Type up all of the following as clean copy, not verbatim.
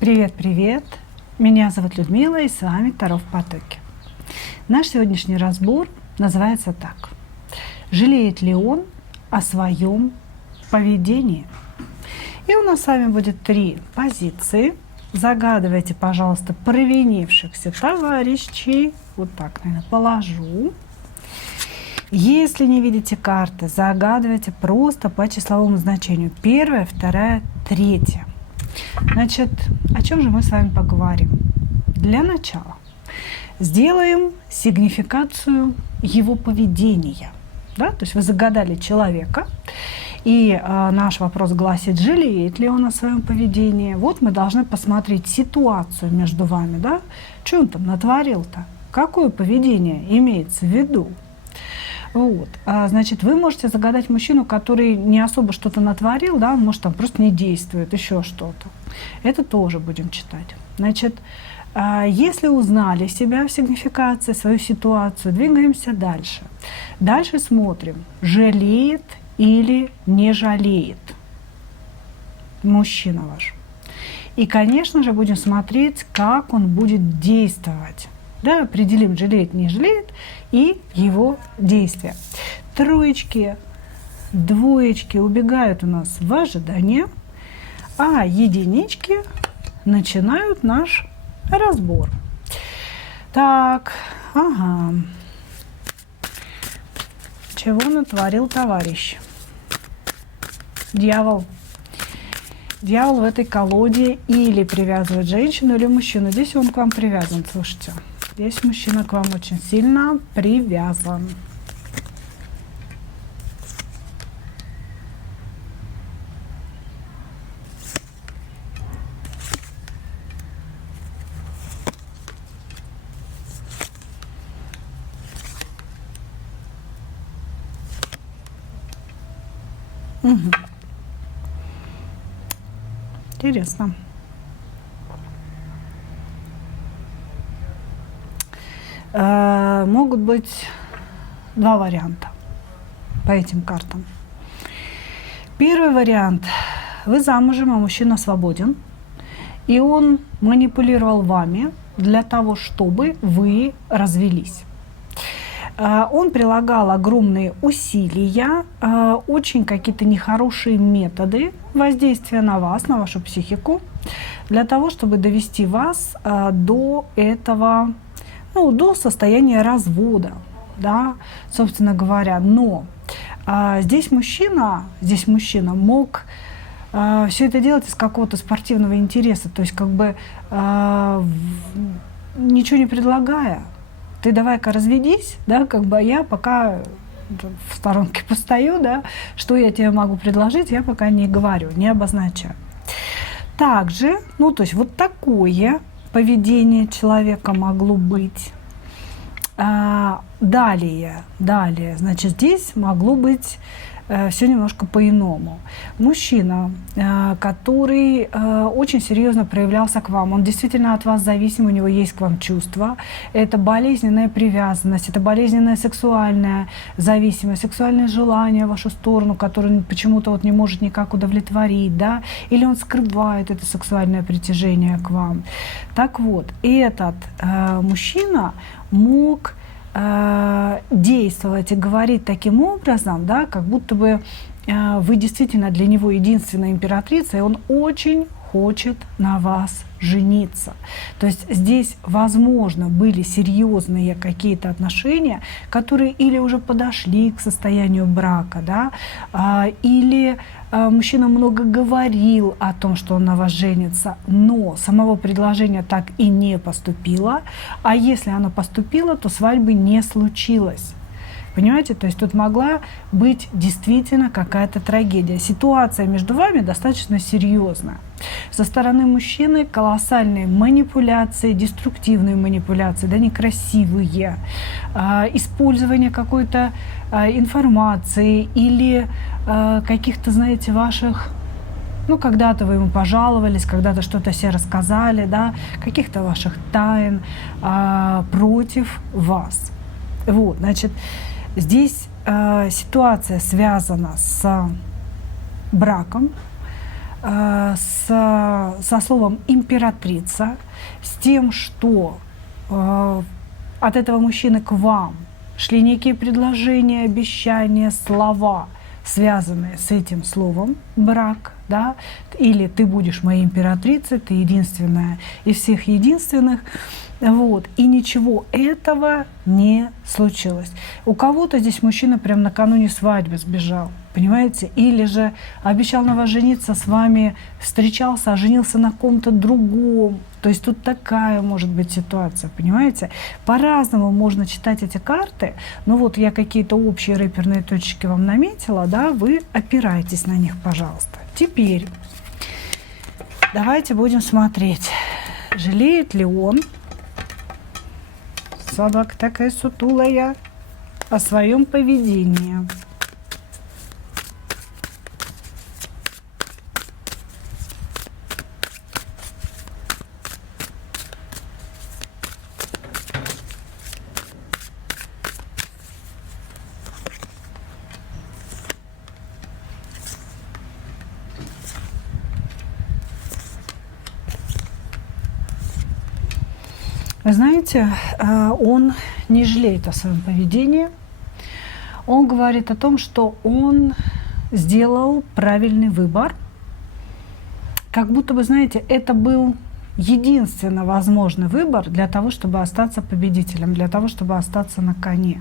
Привет-привет! Меня зовут Людмила, и с вами Таро в потоке. Наш сегодняшний разбор называется так. Жалеет ли он о своем поведении? И у нас с вами будет 3 позиции. Загадывайте, пожалуйста, провинившихся товарищей. Вот так, наверное, положу. Если не видите карты, загадывайте просто по числовому значению. 1, 2, 3. Значит, о чем же мы с вами поговорим? Для начала сделаем сигнификацию его поведения. Да? То есть вы загадали человека, и наш вопрос гласит, жалеет ли он о своем поведении. Вот мы должны посмотреть ситуацию между вами. Да? Что он там натворил-то? Какое поведение имеется в виду? Вот. Значит, вы можете загадать мужчину, который не особо что-то натворил, да, может, там просто не действует, еще что-то. Это тоже будем читать. Значит, если узнали себя в сигнификации, свою ситуацию, двигаемся дальше. Дальше смотрим, жалеет или не жалеет мужчина ваш. И, конечно же, будем смотреть, как он будет действовать. Да, определим, жалеет, не жалеет, и его действия. 3, 2 убегают у нас в ожидание, а 1 начинают наш разбор. Так, ага. Чего натворил товарищ? Дьявол. Дьявол в этой колоде или привязывает женщину, или мужчину. Здесь он к вам привязан, слушайте. Здесь мужчина к вам очень сильно привязан. Угу. Интересно. Могут быть 2 варианта по этим картам. Первый вариант. Вы замужем, а мужчина свободен. И он манипулировал вами для того, чтобы вы развелись. Он прилагал огромные усилия, очень какие-то нехорошие методы воздействия на вас, на вашу психику, для того, чтобы довести вас до этого, до состояния развода, да, собственно говоря. Но здесь мужчина мог все это делать из какого-то спортивного интереса, то есть как бы ничего не предлагая. Ты давай-ка разведись, да, как бы я пока в сторонке постою, да, что я тебе могу предложить, я пока не говорю, не обозначаю. Также, то есть вот такое поведение человека могло быть. Далее, значит, здесь могло быть все немножко по-иному. Мужчина, который очень серьезно проявлялся к вам, он действительно от вас зависим, у него есть к вам чувства. Это болезненная привязанность, это болезненная сексуальная зависимость, сексуальное желание в вашу сторону, которое он почему-то не может никак удовлетворить, да, или он скрывает это сексуальное притяжение к вам. Так вот, этот мужчина мог действовать и говорить таким образом, да, как будто бы вы действительно для него единственная императрица, и он очень хочет на вас жениться. То есть здесь, возможно, были серьезные какие-то отношения, которые или уже подошли к состоянию брака, да, или мужчина много говорил о том, что он на вас женится, но самого предложения так и не поступило, а если оно поступило, то свадьбы не случилось. Понимаете, то есть тут могла быть действительно какая-то трагедия. Ситуация между вами достаточно серьезная. Со стороны мужчины колоссальные манипуляции, деструктивные манипуляции, да, некрасивые, использование какой-то информации или каких-то, знаете, ваших, когда-то вы ему пожаловались, когда-то что-то себе рассказали, да, каких-то ваших тайн против вас. Вот, значит, здесь ситуация связана с браком, со словом императрица, с тем, что от этого мужчины к вам шли некие предложения, обещания, слова, связанные с этим словом брак, да, или ты будешь моей императрицей, ты единственная из всех единственных. Вот. И ничего этого не случилось. У кого-то здесь мужчина прям накануне свадьбы сбежал, понимаете? Или же обещал на вас жениться, с вами встречался, а женился на ком-то другом. То есть тут такая может быть ситуация, понимаете? По-разному можно читать эти карты, но вот я какие-то общие рэперные точки вам наметила, да, вы опирайтесь на них, пожалуйста. Теперь давайте будем смотреть, жалеет ли он, собака такая сутулая, о своем поведении. Вы знаете, он не жалеет о своем поведении. Он говорит о том, что он сделал правильный выбор. Как будто бы, знаете, это был единственно возможный выбор для того, чтобы остаться победителем, для того, чтобы остаться на коне.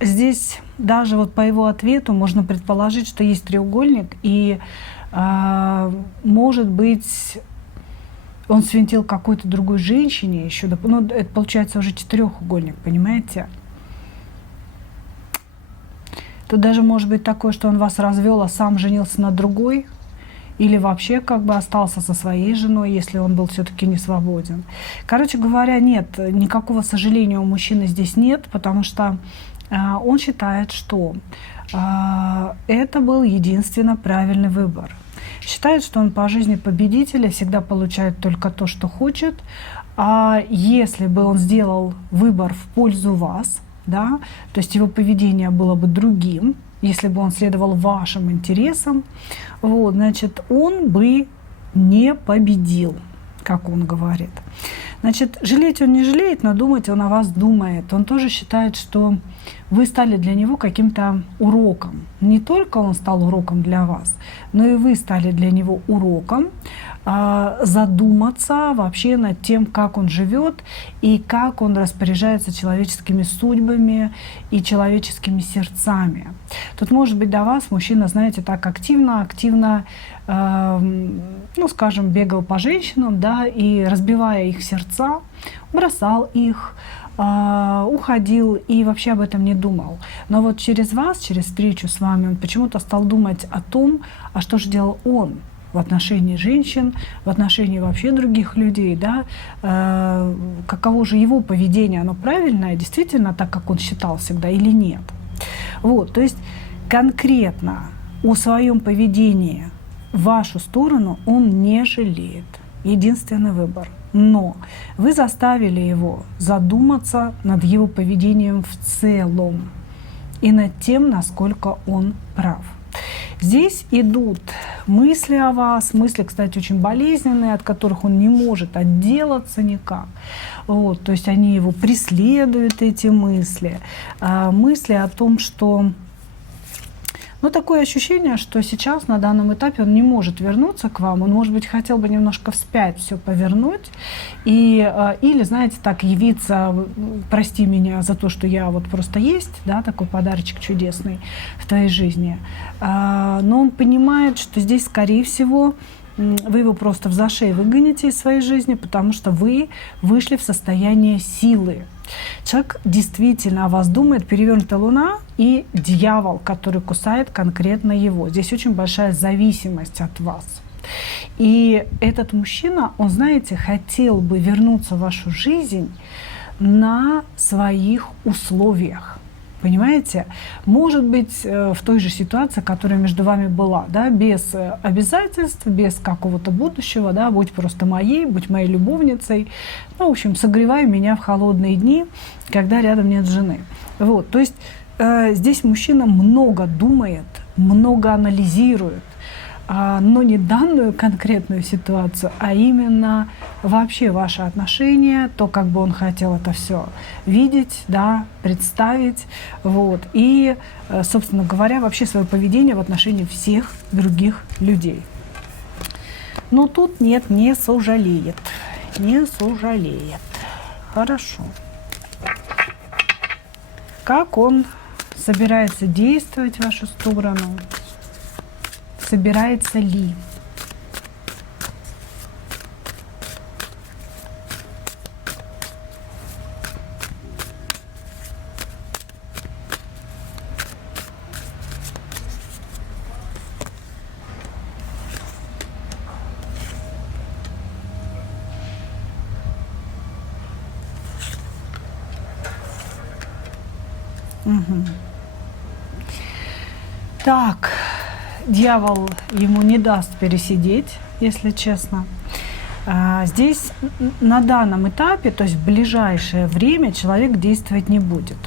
Здесь даже вот по его ответу можно предположить, что есть треугольник, и, может быть, он свинтил какой-то другой женщине еще, ну, это получается уже четырехугольник, понимаете? Тут даже может быть такое, что он вас развел, а сам женился на другой, или вообще как бы остался со своей женой, если он был все-таки не свободен. Короче говоря, нет, никакого сожаления у мужчины здесь нет, потому что он считает, что это был единственно правильный выбор. Считает, что он по жизни победитель и всегда получает только то, что хочет. А если бы он сделал выбор в пользу вас, да, то есть его поведение было бы другим, если бы он следовал вашим интересам, вот, значит, он бы не победил, как он говорит. Значит, жалеть он не жалеет, но думать он о вас думает. Он тоже считает, что вы стали для него каким-то уроком. Не только он стал уроком для вас, но и вы стали для него уроком задуматься вообще над тем, как он живет и как он распоряжается человеческими судьбами и человеческими сердцами. Тут, может быть, до вас мужчина, знаете, так активно, ну, скажем, бегал по женщинам, да, и разбивая их сердца, бросал их, уходил и вообще об этом не думал. Но вот через вас, через встречу с вами, он почему-то стал думать о том, а что же делал он в отношении женщин, в отношении вообще других людей, да, каково же его поведение, оно правильное, действительно так, как он считал всегда, или нет. Вот, то есть конкретно о своем поведении в вашу сторону он не жалеет. Единственный выбор. Но вы заставили его задуматься над его поведением в целом и над тем, насколько он прав. Здесь идут мысли о вас, мысли, кстати, очень болезненные, от которых он не может отделаться никак. Вот, то есть они его преследуют, эти мысли. Мысли о том, что... Но такое ощущение, что сейчас на данном этапе он не может вернуться к вам. Он, может быть, хотел бы немножко вспять все повернуть. Или, знаете, так явиться, прости меня за то, что я вот просто есть, да, такой подарочек чудесный в твоей жизни. Но он понимает, что здесь, скорее всего, вы его просто в зашей выгоните из своей жизни, потому что вы вышли в состояние силы. Человек действительно о вас думает, перевернутая луна и дьявол, который кусает конкретно его. Здесь очень большая зависимость от вас. И этот мужчина, он, знаете, хотел бы вернуться в вашу жизнь на своих условиях. Понимаете? Может быть, в той же ситуации, которая между вами была, да, без обязательств, без какого-то будущего, да, будь просто моей, будь моей любовницей, ну, в общем, согревай меня в холодные дни, когда рядом нет жены. Вот, то есть здесь мужчина много думает много анализирует, но не данную конкретную ситуацию, а именно вообще ваши отношения, то, как бы он хотел это все видеть, да, представить, вот, и, собственно говоря, вообще свое поведение в отношении всех других людей. Но тут нет, не сожалеет, не сожалеет. Хорошо. Как он собирается действовать в вашу сторону? Собирается ли? Угу. Так, дьявол ему не даст пересидеть, если честно. Здесь на данном этапе, то есть в ближайшее время человек действовать не будет.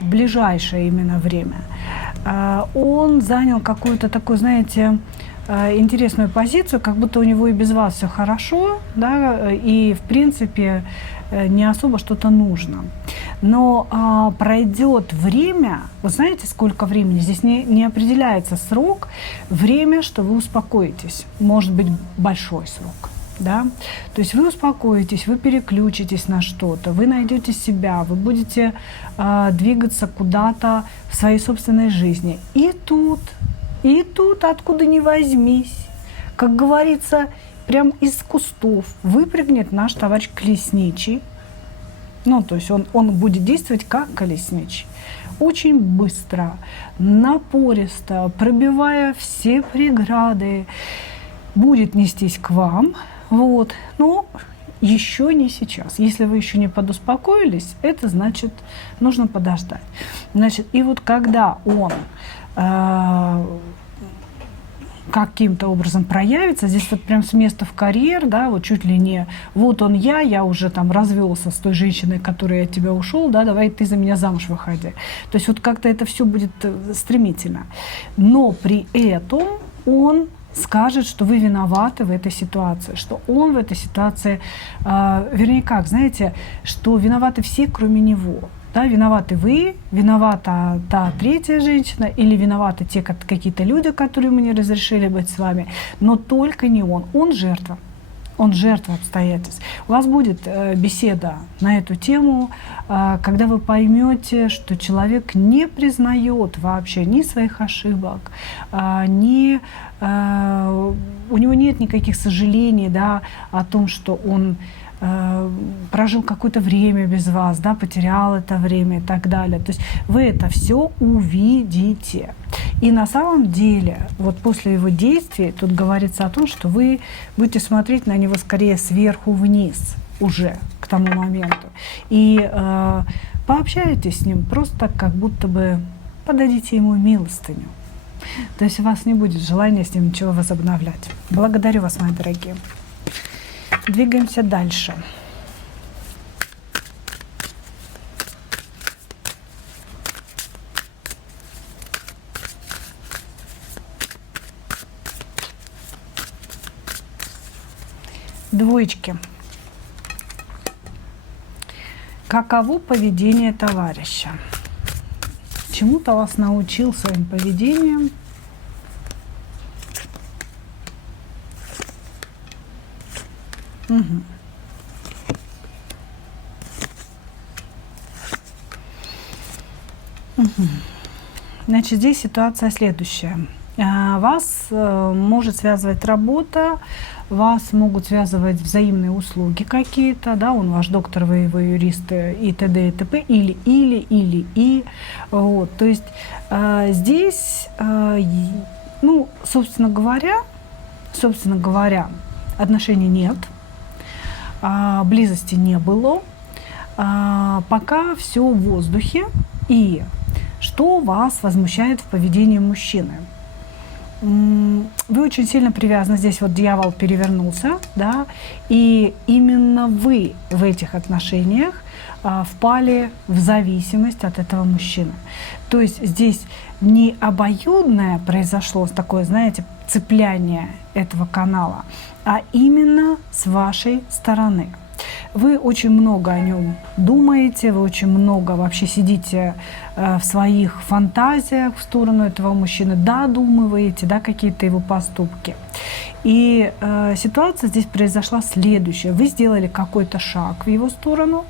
В ближайшее именно время. Он занял какую-то такую, знаете, интересную позицию, как будто у него и без вас все хорошо, да, и в принципе не особо что-то нужно. Но пройдет время, вы знаете, сколько времени? Здесь не определяется срок, время, что вы успокоитесь. Может быть, большой срок. Да? То есть вы успокоитесь, вы переключитесь на что-то, вы найдете себя, вы будете двигаться куда-то в своей собственной жизни. И тут, откуда ни возьмись, как говорится, прям из кустов выпрыгнет наш товарищ Колесничий. Ну, то есть он будет действовать как Колесничий. Очень быстро, напористо, пробивая все преграды, будет нестись к вам. Вот. Но еще не сейчас. Если вы еще не подуспокоились, это значит, нужно подождать. Значит, и вот когда он каким-то образом проявится, здесь вот прям с места в карьер, да, вот чуть ли не вот он я уже там развелся с той женщиной, которой от тебя ушел, да, давай ты за меня замуж выходи. То есть вот как-то это все будет стремительно. Но при этом он скажет, что вы виноваты в этой ситуации, что он в этой ситуации, вернее как, знаете, что виноваты все, кроме него. Да, виноваты вы, виновата та третья женщина или виноваты те какие-то люди, которые ему не разрешили быть с вами, но только не он. Он жертва. Он жертва обстоятельств. У вас будет беседа на эту тему, когда вы поймете, что человек не признает вообще ни своих ошибок, у него нет никаких сожалений, да, о том, что он прожил какое-то время без вас, да, потерял это время и так далее. То есть вы это все увидите. И на самом деле, вот после его действий, тут говорится о том, что вы будете смотреть на него скорее сверху вниз уже к тому моменту. И пообщаетесь с ним просто как будто бы подадите ему милостыню. То есть у вас не будет желания с ним ничего возобновлять. Благодарю вас, мои дорогие. Двигаемся дальше. Двоечки. Каково поведение товарища? Чему-то вас научил своим поведением. Угу. Угу. Значит, здесь ситуация следующая. Вас может связывать работа, вас могут связывать взаимные услуги какие-то, да, он ваш доктор, вы его юрист и т.д. и т.п. Или. Вот, то есть здесь, ну, собственно говоря, отношений нет, близости не было, пока все в воздухе. И что вас возмущает в поведении мужчины? вы очень сильно привязаны. Здесь вот дьявол перевернулся, да, и именно вы в этих отношениях впали в зависимость от этого мужчины. То есть здесь не обоюдное произошло такое, знаете, цепляние этого канала, а именно с вашей стороны. Вы очень много о нем думаете, вы очень много вообще сидите в своих фантазиях в сторону этого мужчины, додумываете, да, какие-то его поступки. И ситуация здесь произошла следующая. Вы сделали какой-то шаг в его сторону,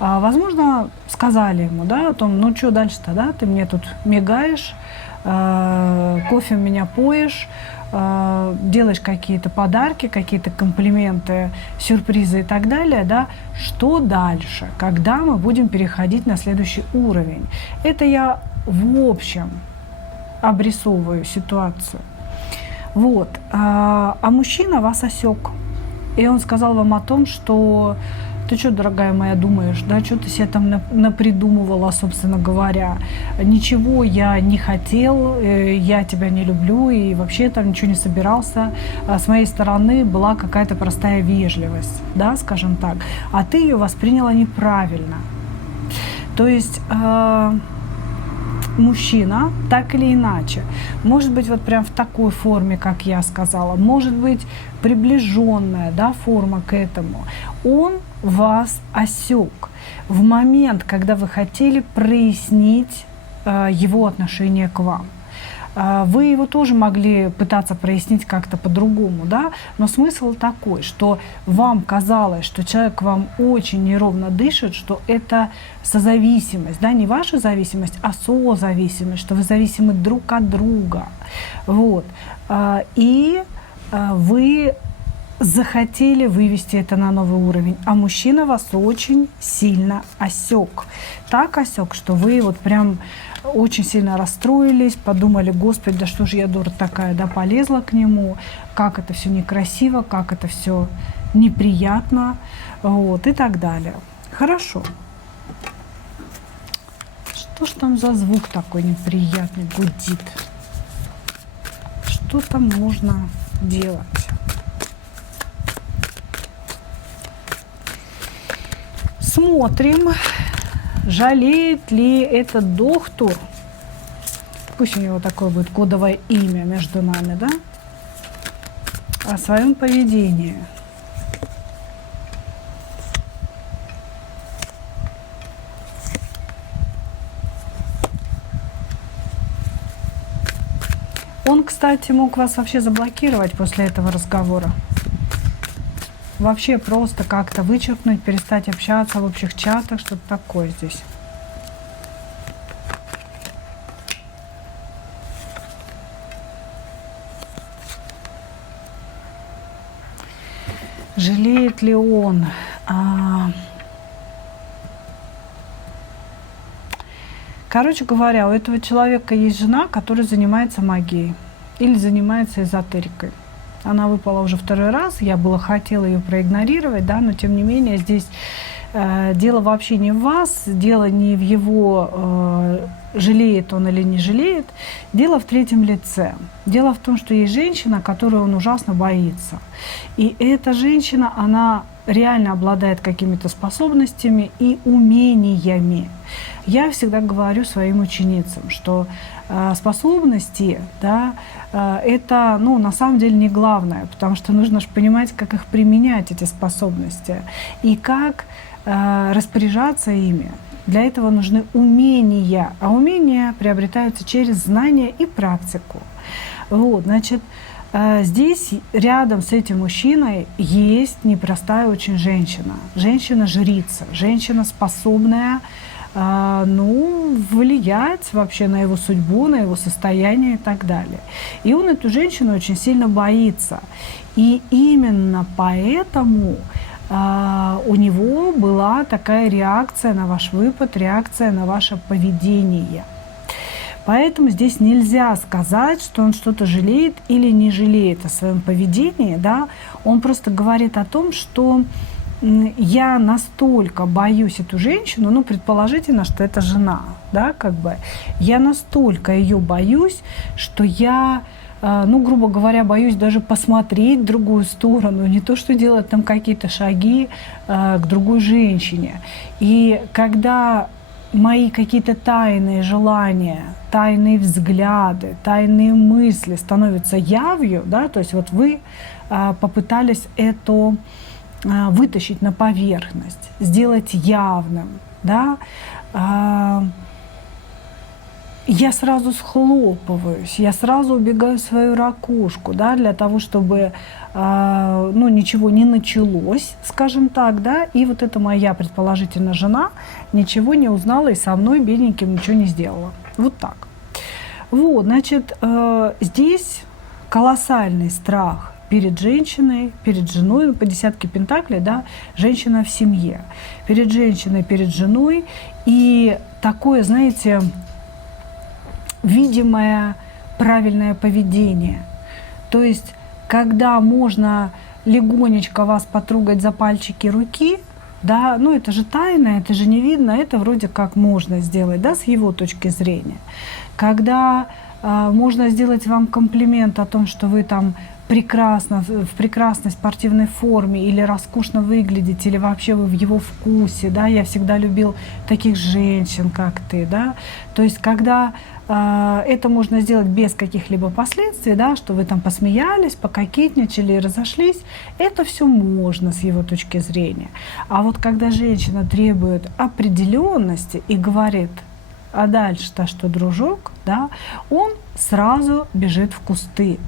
возможно, сказали ему, да, о том, ну что дальше-то, да, ты мне тут мигаешь, кофе меня поешь, делаешь какие-то подарки, какие-то комплименты, сюрпризы и так далее, да, что дальше, когда мы будем переходить на следующий уровень? Это я в общем обрисовываю ситуацию. Вот. А мужчина вас осек. И он сказал вам о том, что ты что, дорогая моя, думаешь, да, что ты себе там напридумывала, собственно говоря. Ничего я не хотел, я тебя не люблю и вообще там ничего не собирался. С моей стороны была какая-то простая вежливость, да, скажем так. А ты ее восприняла неправильно. То есть мужчина, так или иначе, может быть, вот прям в такой форме, как я сказала, может быть, приближенная, да, форма к этому, он вас осек в момент, когда вы хотели прояснить его отношение к вам. Вы его тоже могли пытаться прояснить как-то по-другому, да? Но смысл такой, что вам казалось, что человек вам очень неровно дышит, что это созависимость, да, не ваша зависимость, а созависимость, что вы зависимы друг от друга. Вот. И вы захотели вывести это на новый уровень, а мужчина вас очень сильно осек. Так осек, что вы вот прям очень сильно расстроились, подумали: Господи, да что же я дура такая, да, полезла к нему, как это все некрасиво, как это все неприятно, вот, и так далее. Хорошо. Что ж там за звук такой неприятный гудит? Что там можно делать? Смотрим, жалеет ли этот доктор, пусть у него такое будет кодовое имя между нами, да, о своем поведении. Он, кстати, мог вас вообще заблокировать после этого разговора. Вообще просто как-то вычеркнуть, перестать общаться в общих чатах, что-то такое здесь. Жалеет ли он? Короче говоря, у этого человека есть жена, которая занимается магией или занимается эзотерикой. Она выпала уже второй раз, я хотела ее проигнорировать, да, но тем не менее здесь дело вообще не в вас, дело не в его, жалеет он или не жалеет, дело в третьем лице. Дело в том, что есть женщина, которую он ужасно боится. И эта женщина, она реально обладает какими-то способностями и умениями. Я всегда говорю своим ученицам, что способности, да, это, ну, на самом деле не главное, потому что нужно же понимать, как их применять, эти способности, и как распоряжаться ими. Для этого нужны умения, а умения приобретаются через знания и практику. Вот, значит, здесь рядом с этим мужчиной есть непростая очень женщина. Женщина-жрица, женщина, способная влиять вообще на его судьбу, на его состояние и так далее. И он эту женщину очень сильно боится. И именно поэтому у него была такая реакция на ваш выпад, реакция на ваше поведение. Поэтому здесь нельзя сказать, что он что-то жалеет или не жалеет о своем поведении. Да? Он просто говорит о том, что я настолько боюсь эту женщину, ну, предположительно, что это жена, да, как бы. Я настолько ее боюсь, что я ну, грубо говоря, боюсь даже посмотреть в другую сторону, не то что делать там какие-то шаги к другой женщине. И когда мои какие-то тайные желания, тайные взгляды, тайные мысли становятся явью, да, то есть вот вы попытались это вытащить на поверхность, сделать явным, да, я сразу схлопываюсь, я сразу убегаю в свою ракушку, да, для того, чтобы ну, ничего не началось, скажем так, да, и вот эта моя, предположительно, жена ничего не узнала и со мной, бедненьким, ничего не сделала. Вот так. Вот, значит, здесь колоссальный страх перед женщиной, перед женой, ну, по десятке пентаклей, да, женщина в семье, перед женщиной, перед женой, и такое, знаете, видимое правильное поведение. То есть, когда можно легонечко вас потрогать за пальчики руки, да, ну это же тайна, это же не видно, это вроде как можно сделать, да, с его точки зрения. Когда можно сделать вам комплимент о том, что вы там прекрасно, в прекрасной спортивной форме, или роскошно выглядите, или вообще вы в его вкусе, да, я всегда любил таких женщин, как ты, да, то есть когда это можно сделать без каких-либо последствий, да, что вы там посмеялись, пококетничали и разошлись, это все можно с его точки зрения. А вот когда женщина требует определенности и говорит, а дальше-то что, дружок, да, он сразу бежит в кусты,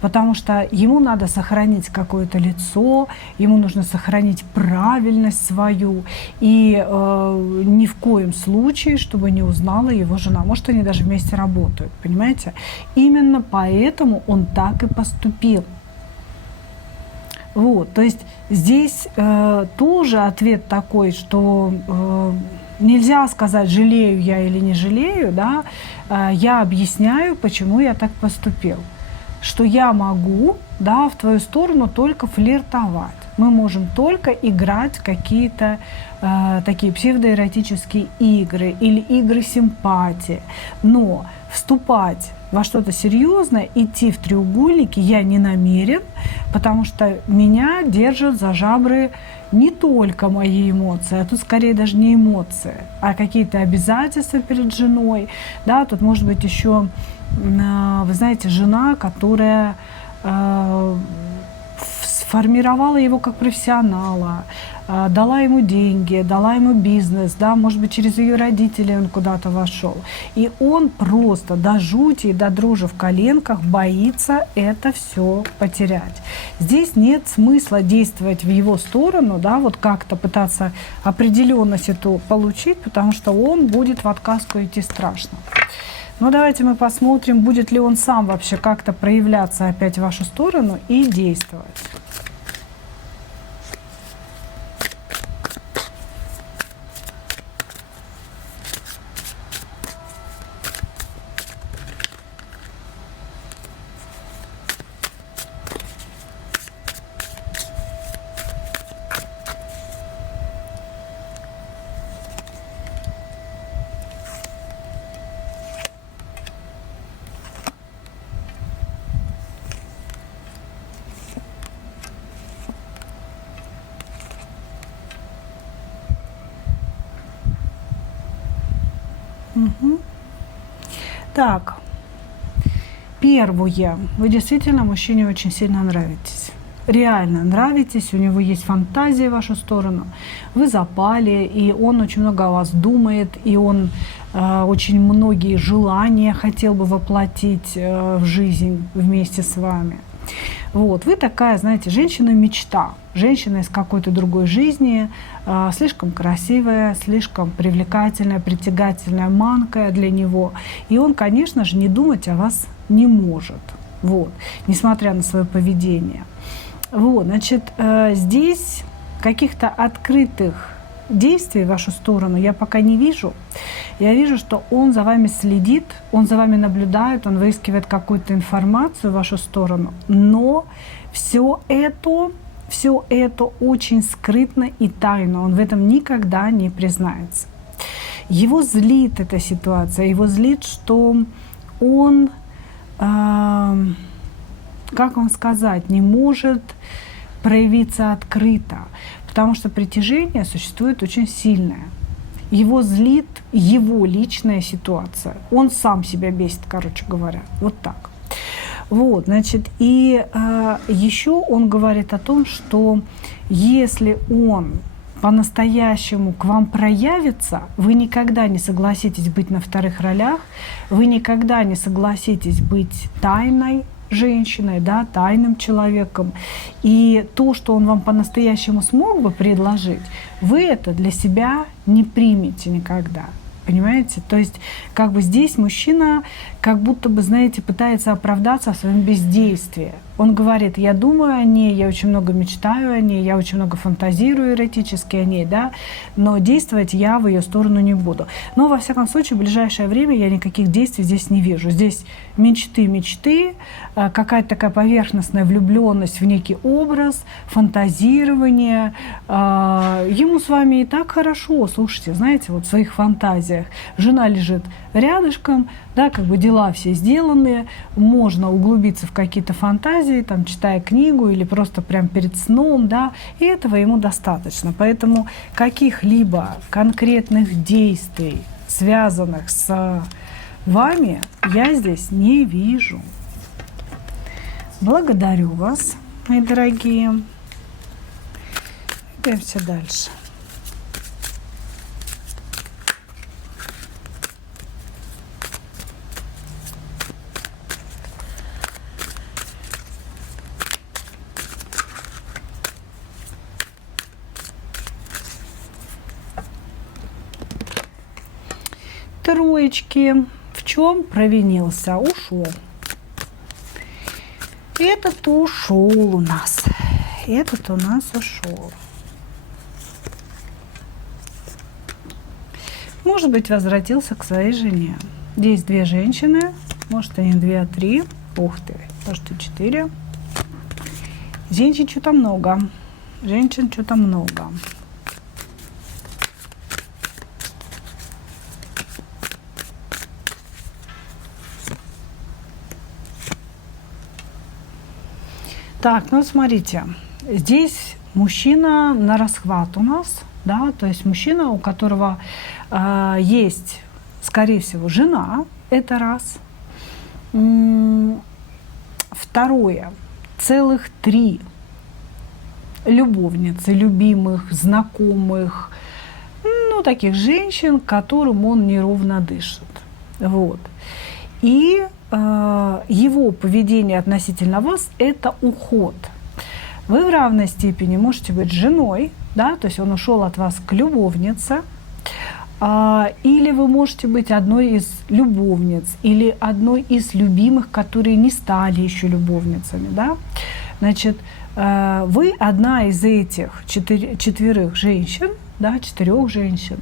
потому что ему надо сохранить какое-то лицо, ему нужно сохранить правильность свою, и ни в коем случае, чтобы не узнала его жена. Может, они даже вместе работают, понимаете? Именно поэтому он так и поступил. Вот, то есть здесь тоже ответ такой, что нельзя сказать, жалею я или не жалею, да, я объясняю, почему я так поступил. Что я могу, да, в твою сторону только флиртовать. Мы можем только играть какие-то такие псевдоэротические игры или игры симпатии. Но вступать во что-то серьезное, идти в треугольники я не намерен, потому что меня держат за жабры не только мои эмоции, а тут скорее даже не эмоции, а какие-то обязательства перед женой. Да, тут может быть еще, вы знаете, жена, которая сформировала его как профессионала, дала ему деньги, дала ему бизнес, да, может быть, через ее родителей он куда-то вошел. И он просто до жути и до дрожи в коленках боится это все потерять. Здесь нет смысла действовать в его сторону, да, вот как-то пытаться определенность эту получить, потому что он будет в отказку идти страшно. Но давайте мы посмотрим, будет ли он сам вообще как-то проявляться опять в вашу сторону и действовать. Угу. Так, первое. Вы действительно мужчине очень сильно нравитесь. Реально нравитесь, у него есть фантазия в вашу сторону. Вы запали, и он очень много о вас думает, и он очень многие желания хотел бы воплотить в жизнь вместе с вами. Вот. Вы такая, знаете, женщина-мечта, женщина из какой-то другой жизни, слишком красивая, слишком привлекательная, притягательная, манкая для него. И он, конечно же, не думать о вас не может, вот, несмотря на свое поведение. Вот, значит, здесь каких-то открытых действий в вашу сторону я пока не вижу. Я вижу, что он за вами следит, он за вами наблюдает, он выискивает какую-то информацию в вашу сторону, но все это очень скрытно и тайно, он в этом никогда не признается. Его злит эта ситуация, его злит, что он как вам сказать, не может проявиться открыто, потому что притяжение существует очень сильное. Его злит его личная ситуация. Он сам себя бесит, короче говоря. Вот так. Вот, значит, и еще он говорит о том, что если он по-настоящему к вам проявится, вы никогда не согласитесь быть на вторых ролях, вы никогда не согласитесь быть тайной женщиной, да, тайным человеком. И то, что он вам по-настоящему смог бы предложить, вы это для себя не примете никогда. Понимаете? То есть как бы здесь мужчина как будто бы, знаете, пытается оправдаться в своем бездействии. Он говорит: я думаю о ней, я очень много мечтаю о ней, я очень много фантазирую эротически о ней, да, но действовать я в ее сторону не буду. Но, во всяком случае, в ближайшее время я никаких действий здесь не вижу. Здесь мечты, какая-то такая поверхностная влюбленность в некий образ, фантазирование. Ему с вами и так хорошо, слушайте, знаете, вот в своих фантазиях. Жена лежит рядышком, да, как бы дела все сделаны, можно углубиться в какие-то фантазии, там, читая книгу или просто прям перед сном, да, и этого ему достаточно. Поэтому каких-либо конкретных действий, связанных с вами, я здесь не вижу. Благодарю вас, мои дорогие. Двигаемся дальше. Троечки. В чем провинился? Ушел. Этот ушел у нас. Этот у нас ушел. Может быть, возвратился к своей жене. Здесь две женщины. Может, и не две, а три. Ух ты. Может, и четыре. Женщин что-то много. Женщин что-то много. Так, ну смотрите, здесь мужчина на расхват у нас, да, то есть мужчина, у которого есть, скорее всего, жена, это раз. Второе, целых 3 любовницы, любимых, знакомых, ну, таких женщин, которым он неровно дышит. Вот. И его поведение относительно вас – это уход. Вы в равной степени можете быть женой, да, то есть он ушел от вас к любовнице, или вы можете быть одной из любовниц, или одной из любимых, которые не стали еще любовницами, да. Значит, вы одна из этих 4 женщин, да, 4 женщин,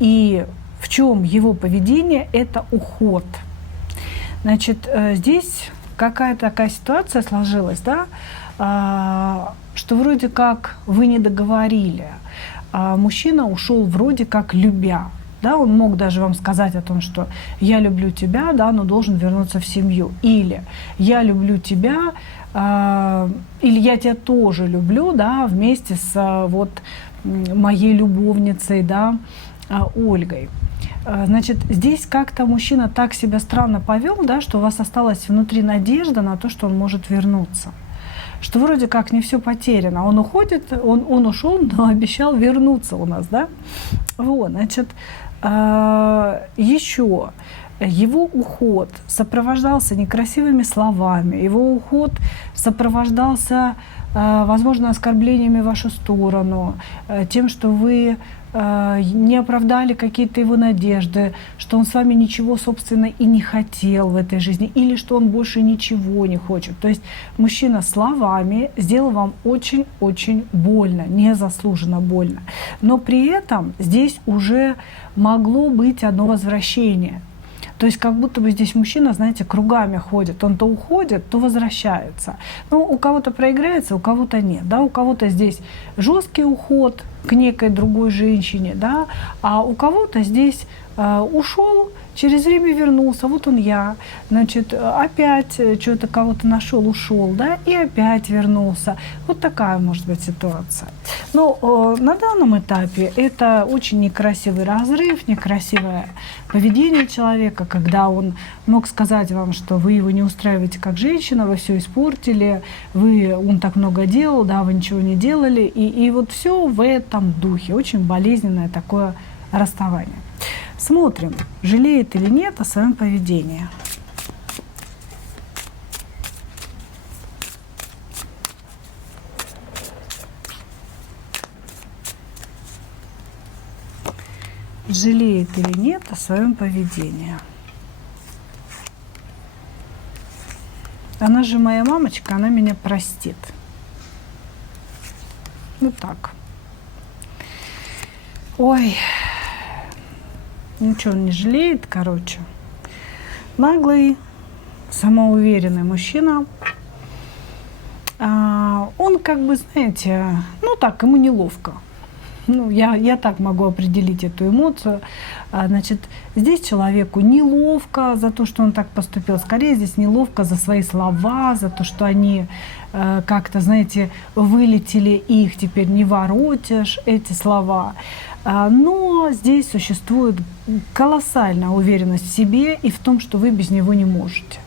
и в чем его поведение – это уход. Значит, здесь какая-то такая ситуация сложилась, да, что вроде как вы не договорили, а мужчина ушел вроде как любя. Да, он мог даже вам сказать о том, что я люблю тебя, да, но должен вернуться в семью. Или я люблю тебя, или я тебя тоже люблю, да, вместе с вот моей любовницей, да, Ольгой. Значит, здесь как-то мужчина так себя странно повел, да, что у вас осталась внутри надежда на то, что он может вернуться. Что вроде как не все потеряно. Он уходит, он ушел, но обещал вернуться у нас, да. Вот, значит, еще его уход сопровождался некрасивыми словами, его уход сопровождался, возможно, оскорблениями в вашу сторону, тем, что вы не оправдали какие-то его надежды, что он с вами ничего, собственно, и не хотел в этой жизни, или что он больше ничего не хочет. То есть мужчина словами сделал вам очень-очень больно, незаслуженно больно. Но при этом здесь уже могло быть одно возвращение. То есть как будто бы здесь мужчина, знаете, кругами ходит. Он то уходит, то возвращается. Ну, у кого-то проиграется, у кого-то нет. Да? У кого-то здесь жесткий уход, к некой другой женщине, да, а у кого-то здесь ушел, через время вернулся, вот он я, значит, опять что-то кого-то нашел, ушел, да, и опять вернулся. Вот такая может быть ситуация. Но на данном этапе это очень некрасивый разрыв, некрасивое поведение человека, когда он мог сказать вам, что вы его не устраиваете как женщина, вы все испортили, он так много делал, да, вы ничего не делали, и вот все в этом духе. Очень болезненное такое расставание. Смотрим, жалеет или нет о своем поведении. Жалеет или нет о своем поведении. Она же моя мамочка, она меня простит. Вот так. Ой. Ничего он не жалеет, короче. Наглый, самоуверенный мужчина. Он как бы, знаете, ну так, ему неловко. Ну, я так могу определить эту эмоцию. Значит, здесь человеку неловко за то, что он так поступил. Скорее, здесь неловко за свои слова, за то, что они как-то, знаете, вылетели, и их теперь не воротишь, эти слова. Но здесь существует колоссальная уверенность в себе и в том, что вы без него не можете.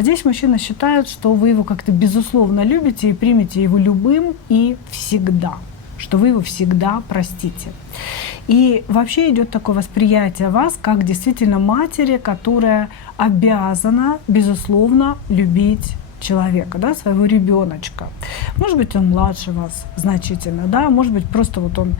Здесь мужчина считает, что вы его как-то безусловно любите и примете его любым и всегда, что вы его всегда простите. И вообще идет такое восприятие вас как действительно матери, которая обязана, безусловно, любить человека, да, своего ребеночка. Может быть, он младше вас значительно, да, может быть, просто вот он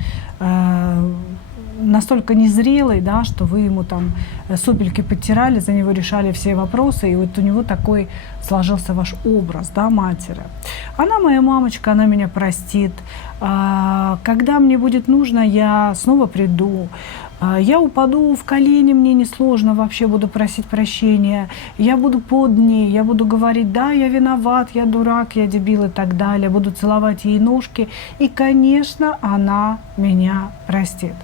настолько незрелый, да, что вы ему там сопельки подтирали, за него решали все вопросы, и вот у него такой сложился ваш образ, да, матери. Она моя мамочка, она меня простит. Когда мне будет нужно, я снова приду. Я упаду в колени, мне несложно, вообще буду просить прощения. Я буду под ней, я буду говорить, да, я виноват, я дурак, я дебил и так далее. Буду целовать ей ножки. И, конечно, она меня простит.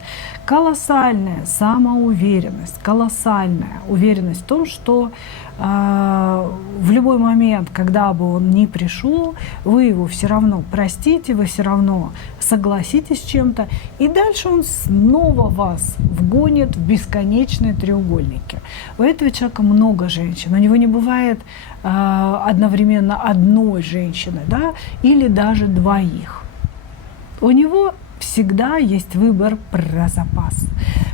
Колоссальная самоуверенность, колоссальная уверенность в том, что в любой момент, когда бы он ни пришел, вы его все равно простите, вы все равно согласитесь с чем-то, и дальше он снова вас вгонит в бесконечные треугольники. У этого человека много женщин, у него не бывает одновременно одной женщины, да, или даже двоих. У него всегда есть выбор про запас.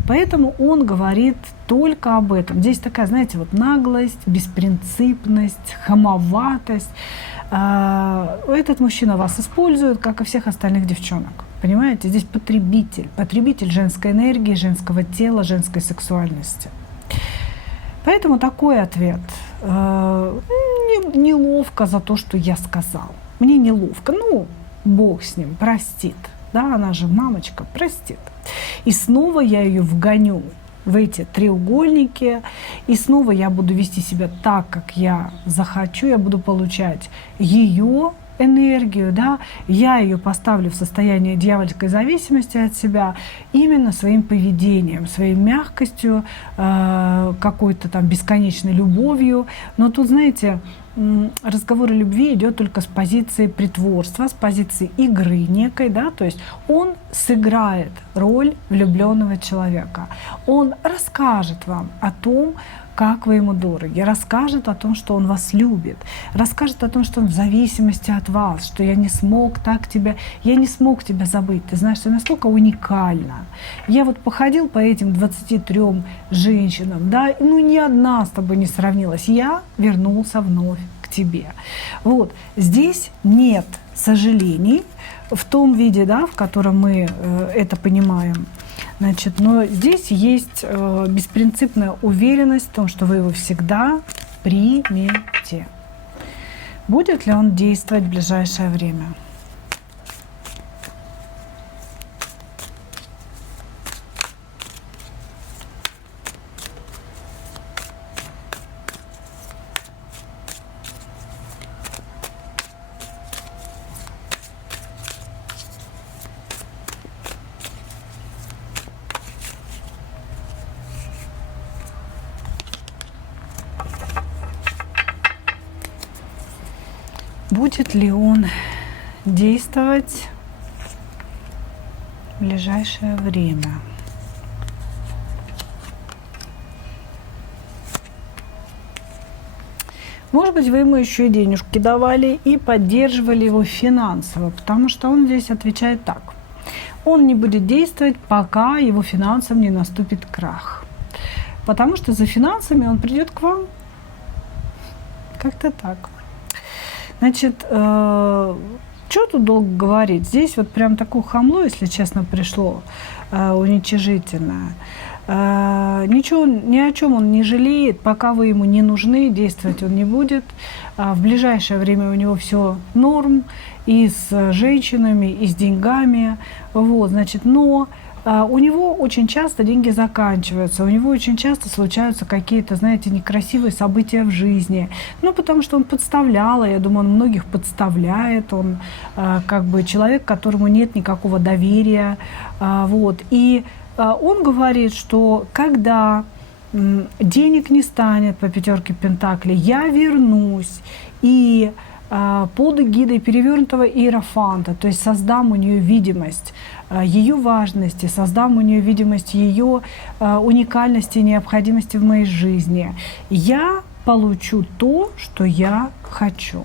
Поэтому он говорит только об этом. Здесь такая, знаете, вот наглость, беспринципность, хамоватость. Этот мужчина вас использует, как и всех остальных девчонок. Понимаете? Здесь потребитель женской энергии, женского тела, женской сексуальности. Поэтому такой ответ. Неловко за то, что я сказал. Мне неловко. Ну, Бог с ним, простит. Да, она же мамочка, простит. И снова я ее вгоню в эти треугольники, и снова я буду вести себя так, как я захочу, я буду получать ее энергию, да, я ее поставлю в состояние дьявольской зависимости от себя именно своим поведением, своей мягкостью, какой-то там бесконечной любовью. Но тут, знаете, разговор о любви идет только с позиции притворства, с позиции игры некой, да, то есть он сыграет роль влюбленного человека. Он расскажет вам о том, как вы ему дороги, расскажет о том, что он вас любит, расскажет о том, что он в зависимости от вас, что я не смог тебя забыть. Ты знаешь, ты настолько уникальна. Я вот походил по этим 23 женщинам, да, ну ни одна с тобой не сравнилась. Я вернулся вновь к тебе. Вот, здесь нет сожалений в том виде, да, в котором мы это понимаем. Значит, но здесь есть беспринципная уверенность в том, что вы его всегда примете. Будет ли он действовать в ближайшее время? будет ли он действовать в ближайшее время? Может быть, вы ему еще и денежки давали и поддерживали его финансово, потому что он здесь отвечает так. Он не будет действовать, пока его финансам не наступит крах. Потому что за финансами он придет к вам. Как-то так. Значит, что тут долго говорить? Здесь вот прям такое хамло, если честно, пришло уничижительное. Ничего, ни о чем он не жалеет, пока вы ему не нужны, действовать он не будет. В ближайшее время у него все норм и с женщинами, и с деньгами. Вот, значит, но у него очень часто деньги заканчиваются, у него очень часто случаются какие-то, знаете, некрасивые события в жизни. Ну, потому что он подставлял, я думаю, он многих подставляет, он как бы человек, которому нет никакого доверия. Вот, и он говорит, что когда денег не станет по 5 пентаклей, я вернусь и под эгидой перевернутого иерофанта, то есть создам у нее видимость ее важности, создам у нее видимость ее уникальности и необходимости в моей жизни. Я получу то, что я хочу.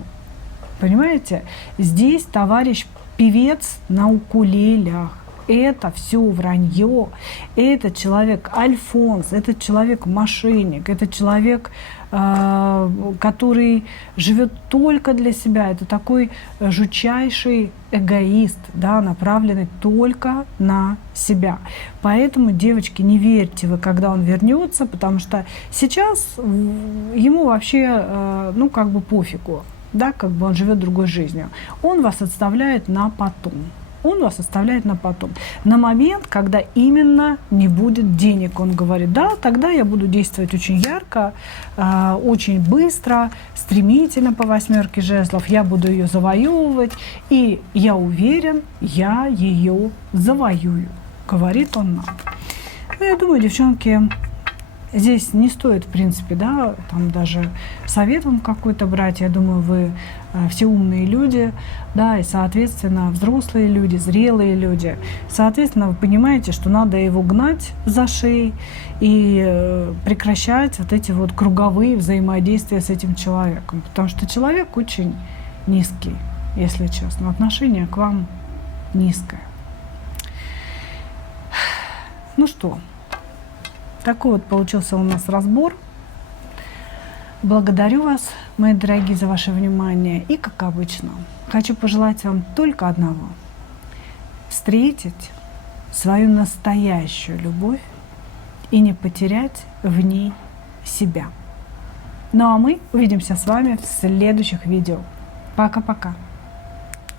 Понимаете? Здесь товарищ певец на укулелях. Это все вранье. Этот человек альфонс, этот человек мошенник, этот человек, который живет только для себя. Это такой жутчайший эгоист, да, направленный только на себя. Поэтому, девочки, не верьте вы, когда он вернется, потому что сейчас ему вообще, ну, как бы пофигу, да, как бы он живет другой жизнью. Он вас оставляет на потом. Он вас оставляет на потом. На момент, когда именно не будет денег, он говорит, да, тогда я буду действовать очень ярко, очень быстро, стремительно по 8 жезлов, я буду ее завоевывать, и я уверен, я ее завоюю, говорит он нам. Ну, я думаю, девчонки, здесь не стоит, в принципе, да, там даже совет вам какой-то брать. Я думаю, вы все умные люди, да, и, соответственно, взрослые люди, зрелые люди. Соответственно, вы понимаете, что надо его гнать за шеей и прекращать вот эти вот круговые взаимодействия с этим человеком. Потому что человек очень низкий, если честно. Отношение к вам низкое. Ну что? Такой вот получился у нас разбор. Благодарю вас, мои дорогие, за ваше внимание. И, как обычно, хочу пожелать вам только одного. Встретить свою настоящую любовь и не потерять в ней себя. Ну а мы увидимся с вами в следующих видео. Пока-пока.